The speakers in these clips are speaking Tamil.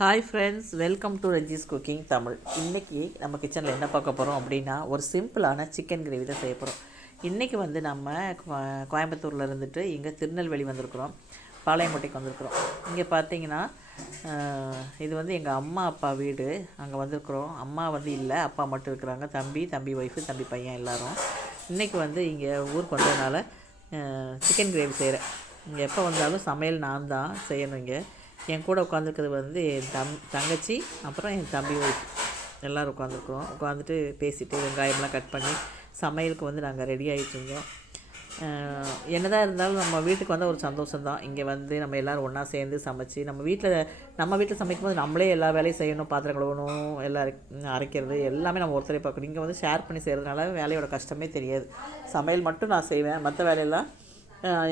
Hi friends welcome to Raji's cooking Tamil இன்றைக்கி நம்ம கிச்சனில் என்ன பார்க்க போகிறோம் அப்படின்னா ஒரு சிம்பிளான சிக்கன் கிரேவி தான் செய்ய போகிறோம் இன்றைக்கி வந்து நம்ம கோ- கோயம்புத்தூரில் இருந்துட்டு இங்கே திருநெல்வேலி வந்திருக்கிறோம். பாளையங்கோட்டைக்கு வந்திருக்கிறோம். இங்கே பார்த்தீங்கன்னா இது வந்து எங்கள் அம்மா அப்பா வீடு. அங்கே வந்திருக்கிறோம். அம்மா வந்து இல்லை அப்பா மட்டும் இருக்கிறாங்க. தம்பி தம்பி ஒய்ஃபு தம்பி பையன் எல்லோரும். இன்றைக்கி வந்து இங்கே ஊருக்கு வந்ததுனால சிக்கன் கிரேவி செய்கிறேன் இங்கே எப்போ வந்தாலும் சமையல் நான் தான் செய்யணும் இங்கே. என் கூட உட்காந்துருக்கிறது வந்து என் தம் தங்கச்சி அப்புறம் என் தம்பி ஒய்ஃப் எல்லோரும் உட்காந்துருக்குறோம். உட்காந்துட்டு பேசிட்டு வெங்காயம்லாம் கட் பண்ணி சமையலுக்கு வந்து நாங்கள் ரெடி ஆகிட்டு இருந்தோம். என்னதான் இருந்தாலும் நம்ம வீட்டுக்கு வந்தால் ஒரு சந்தோஷம் தான் இங்கே வந்து நம்ம எல்லோரும் ஒன்றா சேர்ந்து சமைச்சு நம்ம வீட்டில் நம்ம வீட்டில் சமைக்கும் போது நம்மளே எல்லா வேலையும் செய்யணும் பாத்திரம் கழுவணும் எல்லாம் அரைக்கிறது எல்லாமே நம்ம ஒருத்தரே பார்க்கணும். இங்கே வந்து ஷேர் பண்ணி செய்கிறதுனால வேலையோட கஷ்டமே தெரியாது. சமையல் மட்டும் நான் செய்வேன். மற்ற வேலையெல்லாம்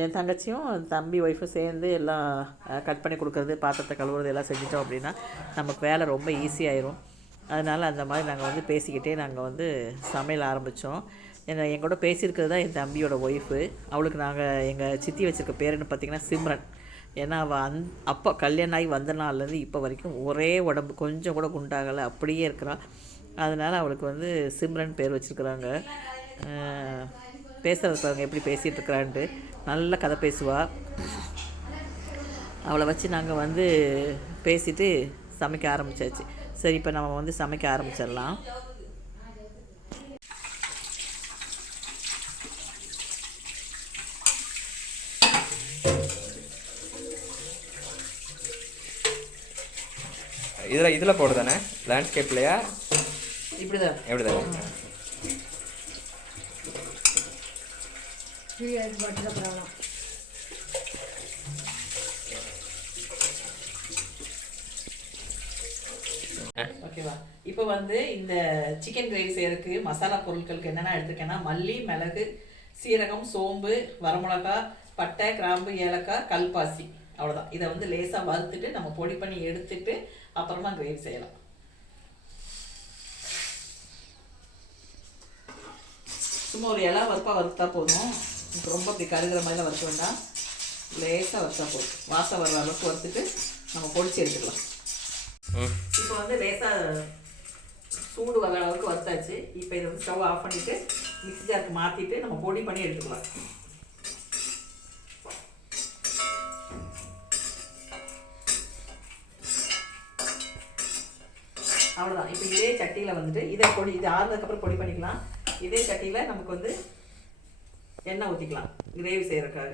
என் தங்கச்சியும் தம்பி ஒய்ஃபும் சேர்ந்து எல்லாம் கட் பண்ணி கொடுக்குறது பாத்திரத்தை கழுவுறது எல்லாம் செஞ்சிட்டோம் அப்படின்னா நமக்கு வேலை ரொம்ப ஈஸியாயிரும் அதனால் அந்த மாதிரி நாங்கள் வந்து பேசிக்கிட்டே நாங்கள் வந்து சமையல் ஆரம்பித்தோம் என்ன எங்கூட பேசியிருக்கிறது தான் என் தம்பியோட ஒய்ஃபு அவளுக்கு நாங்கள் எங்கள் சித்தி வச்சுருக்க பேருன்னு பார்த்தீங்கன்னா சிம்ரன். ஏன்னா அவள் அந் அப்போ கல்யாணம் ஆகி வந்த நாள்லேருந்து இப்போ வரைக்கும் ஒரே உடம்பு கொஞ்சம் கூட குண்டாகலை அப்படியே இருக்கிறாள் அதனால் அவளுக்கு வந்து சிம்ரன் பேர் வச்சுருக்குறாங்க. பாருங்க எப்படி பேசிகிட்டு இருக்கிறான்ட்டு. நல்ல கதை பேசுவா. அவளை வச்சு நாங்கள் வந்து பேசிட்டு சமைக்க ஆரம்பிச்சாச்சு. சரி இப்போ நம்ம வந்து சமைக்க ஆரம்பிச்சிடலாம். இதில் இதில் போடுதானே லேண்ட்ஸ்கேப்லையா இப்படி தான் எப்படி தானே ஓகேவா? இப்போ வந்து இந்த சிக்கன் கிரேவி செய்யறதுக்கு மசாலா பொருட்களுக்கு என்னென்ன எடுத்திருக்கேன்னா மல்லி மிளகு சீரகம் சோம்பு வரமிளகா பட்டை கிராம்பு ஏலக்காய் கல்பாசி. அவ்வளோதான் இதை வந்து லேசாக வறுத்துட்டு நம்ம பொடி பண்ணி எடுத்துட்டு அப்புறமா கிரேவி செய்யலாம். சும்மா ஒரு இலை வறுப்பாக வறுத்தா போதும். ரொம்ப அப்படி கருகிற மாதிரிலாம் வறுக்க வேண்டாம். லேசாக வறுத்தா போதும். வாசம் வர்ற அளவுக்கு வறுத்துட்டு நம்ம பொடிச்சு எடுத்துக்கலாம். இப்போ வந்து லேசாக சூடு வர அளவுக்கு வறுத்தாச்சு. இப்போ இதை வந்து ஸ்டவ் ஆஃப் பண்ணிவிட்டு மிக்ஸி ஜாருக்கு மாற்றிட்டு நம்ம பொடி பண்ணி எடுத்துக்கலாம். அவ்வளோதான் இப்போ இதே சட்டியில் வந்துட்டு இதை பொடி இது ஆறுனதுக்கப்புறம் பொடி பண்ணிக்கலாம். இதே சட்டியில் நமக்கு வந்து எண்ணெய் ஊற்றிக்கலாம் கிரேவி செய்கிறக்காக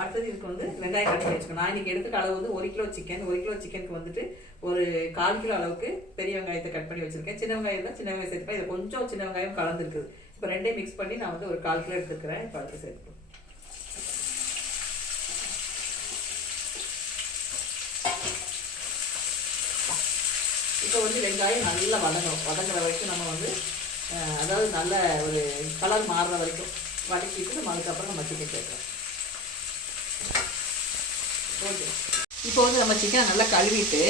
அடுத்தது இதுக்கு வந்து வெங்காயம் கட் பண்ணி வச்சுக்கணும். நான் இன்றைக்கி எடுத்துக்க அளவு வந்து ஒரு கிலோ சிக்கன் ஒரு கிலோ சிக்கனுக்கு வந்துட்டு ஒரு கால் கிலோ அளவுக்கு பெரிய வெங்காயத்தை கட் பண்ணி வச்சுருக்கேன். சின்ன வெங்காயம் தான் சின்ன வெங்காயம் சேர்த்துப்பேன். இது கொஞ்சம் சின்ன வெங்காயம் கலந்துருக்குது. இப்போ ரெண்டையும் மிக்ஸ் பண்ணி நான் வந்து ஒரு கால் கிலோ எடுத்துக்கிறேன் இப்போ அடுத்து சேர்த்துக்கலாம் இப்போ வந்து வெங்காயம் நல்லா வதங்கணும். வதங்குற வரைக்கும் நம்ம வந்து அதாவது நல்ல ஒரு கலர் மாறுற வரைக்கும் வதக்கிட்டு நம்ம அதுக்கப்புறம் நம்ம சிக்கன் சேர்க்கலாம். ஓகே இப்போ வந்து நம்ம சிக்கனை நல்லா கழுவிட்டு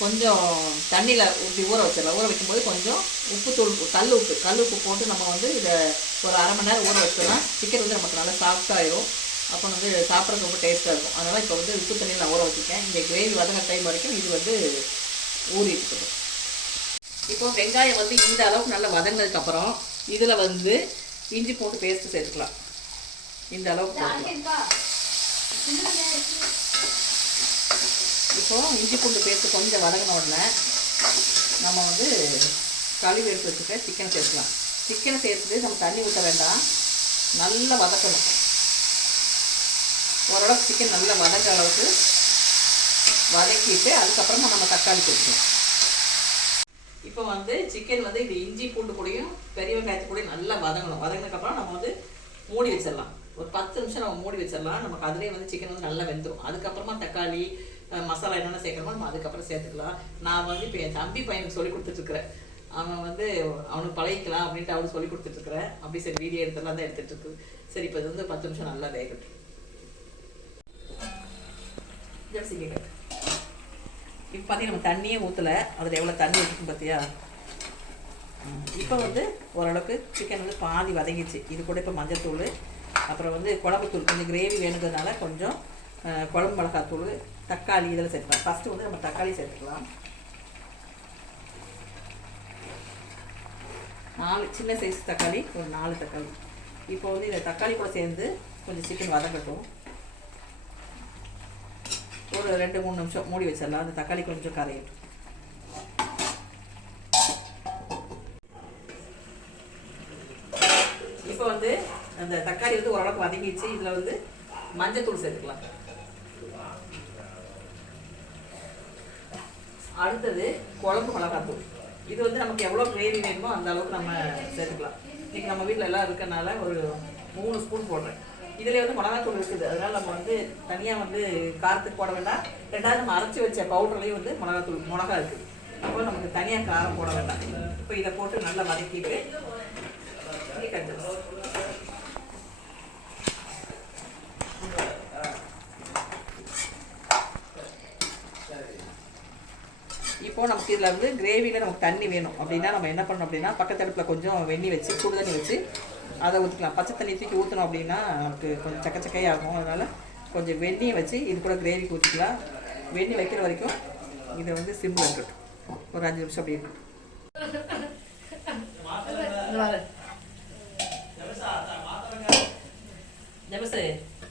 கொஞ்சம் தண்ணியில் ஊற்றி ஊற வச்சிடலாம். ஊற வைக்கும்போது கொஞ்சம் உப்பு தூள் கல் உப்பு கல் உப்பு போட்டு நம்ம வந்து இதை ஒரு அரை மணி நேரம் ஊற வச்சோம்னா சிக்கன் வந்து நமக்கு நல்லா சாஃப்டாயிரும் அப்போ வந்து சாப்பிட்றதுக்கு ரொம்ப டேஸ்ட்டாக இருக்கும். அதனால் இப்போ வந்து உப்பு தண்ணியில் நான் ஊற வச்சுருக்கேன். இந்த கிரேவி வதங்க டைம் வரைக்கும் இது வந்து ஊறிட்டு இருக்கும் இப்போ வெங்காயம் வந்து இந்த அளவுக்கு நல்லா வதங்கினதுக்கப்புறம் இதில் வந்து இஞ்சி போட்டு பேஸ்ட்டு சேர்த்துக்கலாம். இந்த அளவுக்கு இப்போ இஞ்சி பூண்டு பேஸ்ட்டு கொஞ்சம் வதங்கின உடனே நம்ம வந்து கழுவி எடுத்து வச்சுக்க சிக்கன் சேர்த்துக்கலாம். சிக்கனை சேர்த்துட்டு நம்ம தண்ணி ஊற்ற வேண்டாம். நல்லா வதக்கணும். ஓரளவுக்கு சிக்கன் நல்லா வதங்குற அளவுக்கு வதக்கிட்டு அதுக்கப்புறமா நம்ம தக்காளி சேர்த்துக்கலாம். இப்போ வந்து சிக்கன் வந்து இது இஞ்சி பூண்டு கூடயும் பெரிய வெங்காயத்து கூடயும் நல்லா வதங்கணும். வதங்கினதுக்கப்புறம் நம்ம வந்து மூடி வச்சிடலாம். ஒரு பத்து நிமிஷம் நம்ம மூடி வச்சிடலாம். நமக்கு அதுலேயே வந்து சிக்கன் வந்து நல்லா வெந்துடும் அதுக்கப்புறமா தக்காளி மசாலா என்னென்ன சேர்க்கணுமோ நம்ம அதுக்கப்புறம் சேர்த்துக்கலாம். நான் வந்து இப்போ என் தம்பி பையனுக்கு சொல்லி கொடுத்துட்ருக்குறேன். அவன் வந்து அவனுக்கு பழகிக்கலாம் அப்படின்ட்டு அவனுக்கு சொல்லி கொடுத்துட்ருக்குறேன். அப்படி சரி வீடியோ எடுத்துலாம் தான் எடுத்துகிட்ருக்கு சரி இப்போ இது வந்து பத்து நிமிஷம் நல்லா வேகட்டும். ஜெர்சிக்கு இப்போ பார்த்தீங்கன்னா நம்ம தண்ணியே ஊற்றலை அதில் எவ்வளோ தண்ணி ஊற்றிக்கும் பார்த்தியா இப்போ வந்து ஓரளவுக்கு சிக்கன் வந்து பாதி வதங்கிச்சு இது கூட இப்போ மஞ்சத்தூள் அப்புறம் வந்து குழம்புத்தூள். கொஞ்சம் கிரேவி வேணுங்கிறதுனால கொஞ்சம் குழம்பு மிளகாத்தூள் தக்காளி இதெல்லாம் சேர்த்துக்கலாம். ஃபஸ்ட்டு வந்து நம்ம தக்காளி சேர்த்துக்கலாம். நாலு சின்ன சைஸ் தக்காளி ஒரு நாலு தக்காளி. இப்போ வந்து இந்த தக்காளி கூட சேர்ந்து கொஞ்சம் சிக்கன் வதக்கட்டும் ஒரு ரெண்டு மூணு நிமிஷம் மூடி வச்சிடலாம். அந்த தக்காளி கொஞ்சம் கரையட்டும். இப்போ வந்து அந்த தக்காளி வந்து ஓரளவுக்கு வதங்கிடுச்சு. இதில் வந்து மஞ்சத்தூள் சேர்த்துக்கலாம். அடுத்தது குழம்பு மிளகாத்தூள். இது வந்து நமக்கு எவ்வளோ கிரேவி வேணுமோ அந்த அளவுக்கு நம்ம சேர்த்துக்கலாம். இன்றைக்கி நம்ம வீட்டில் எல்லாம் இருக்கிறனால ஒரு மூணு ஸ்பூன் போடுறேன். இதில் வந்து மிளகாத்தூள் இருக்குது. அதனால் நம்ம வந்து தனியாக வந்து காரத்துக்கு போட வேண்டாம். ரெண்டாவது நம்ம அரைச்சி வச்ச பவுடர்லேயும் வந்து மிளகாத்தூள் மிளகா இருக்குது அப்போ நமக்கு தனியாக காரம் போட வேண்டாம். இப்போ இதை போட்டு நல்லா வதக்கிட்டு இப்போ நமக்கு இதில் வந்து கிரேவியில் நமக்கு தண்ணி வேணும். அப்படின்னா நம்ம என்ன பண்ணணும் அப்படின்னா பக்கத்து அடுப்பில் கொஞ்சம் வெண்ணி வச்சு சுடு தண்ணி வச்சு அதை ஊற்றிக்கலாம் பச்சை தண்ணி தூக்கி ஊற்றணும் அப்படின்னா நமக்கு கொஞ்சம் சக்க சக்கையாகும் அதனால் கொஞ்சம் வெந்நியை வச்சு இது கூட கிரேவிக்கு ஊற்றிக்கலாம் வெந்நி வைக்கிற வரைக்கும் இதை வந்து சிம்மில் இருக்கட்டும் ஒரு அஞ்சு நிமிஷம் அப்படி இருக்கட்டும்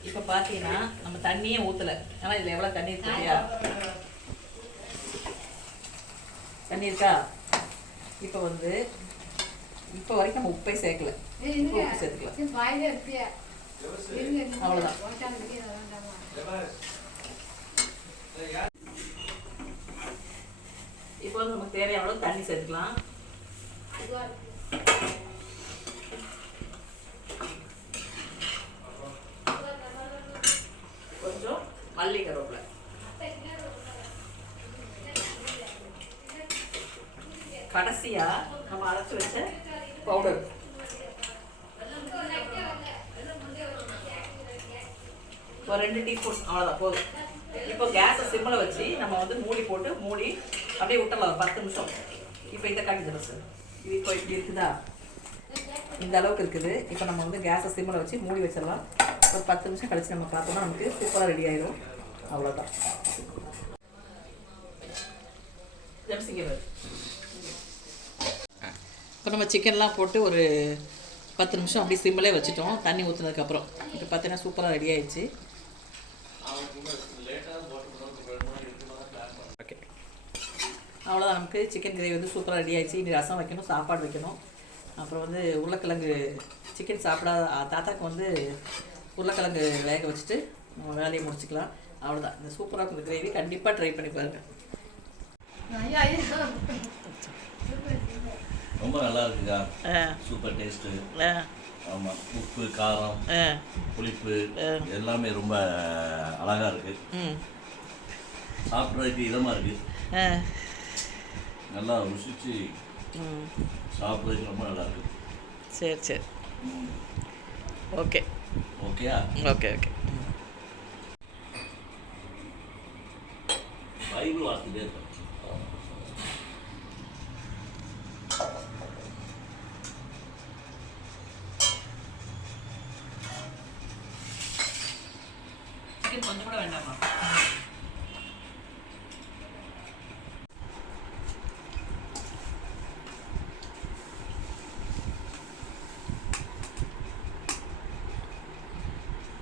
இப்போ பார்த்தீங்கன்னா நம்ம தண்ணியே ஊற்றலை ஆனால் இதில் எவ்வளோ தண்ணி இருக்கு இல்லையா தண்ணி இருக்கா? இப்போ வந்து இப்போ வரைக்கும் நம்ம உப்பை சேர்க்கல இப்போ உப்பு சேர்த்துக்கலாம் அவ்வளோதான் இப்போ வந்து நமக்கு தேவையான அளவு தண்ணி சேர்த்துக்கலாம் கொஞ்சம் மல்லி கருவேப்பிலை கடைசியா நம்ம அரைச்சு வச்ச பவுடர் ஒரு ரெண்டு டீஸ்பூன் அவ்வளோதான் போதும். இப்போ கேஸை சிம்மில் வச்சு நம்ம வந்து மூடி போட்டு மூடி அப்படியே விட்டலாம் பத்து நிமிஷம். இப்போ இதை காட்டி சார் இது இப்போ இப்படி இருக்குதா? இந்த அளவுக்கு இருக்குது. இப்போ நம்ம வந்து கேஸை சிம்மில் வச்சு மூடி வச்சிடலாம். ஒரு பத்து நிமிஷம் கழிச்சு நம்ம பார்த்தோம்னா நமக்கு சூப்பராக ரெடி ஆயிடும் அவ்வளோதான் ஜெம்சிங்க இப்போ நம்ம சிக்கன்லாம் போட்டு ஒரு பத்து நிமிஷம் அப்படியே சிம்மிலே வச்சுட்டோம். தண்ணி ஊற்றுனதுக்கப்புறம் இப்போ பார்த்தீங்கன்னா சூப்பராக ரெடி ஆயிடுச்சு. ஓகே அவ்வளோதான் நமக்கு சிக்கன் கிரேவி வந்து சூப்பராக ரெடி ஆயிடுச்சு. இனி ரசம் வைக்கணும் சாப்பாடு வைக்கணும். அப்புறம் வந்து உருளைக்கிழங்கு சிக்கன் சாப்பிடாத தாத்தாக்கு வந்து உருளைக்கிழங்கு வேக வச்சுட்டு நம்ம வேலையை முடிச்சுக்கலாம். அவ்வளோதான் இந்த சூப்பராக இருக்கும் கிரேவி கண்டிப்பாக ட்ரை பண்ணி பாருங்கள் ரொம்ப நல்லா இருக்குக்கா. சூப்பர் டேஸ்ட்டு ஆமாம் உப்பு காரம் புளிப்பு எல்லாமே ரொம்ப அழகாக இருக்குது ம். சாப்பிட்றதுக்கு இதமாக இருக்குது நல்லா ருசிச்சு சாப்பிட்றதுக்கு ரொம்ப நல்லா இருக்குது சரி சரி. ஓகே. ஓகேயா? Okay okay. பைபிள் வாசிக்கிட்டே இருக்கேன் சிக்கன் கொஞ்சம் கூட வேண்டாமா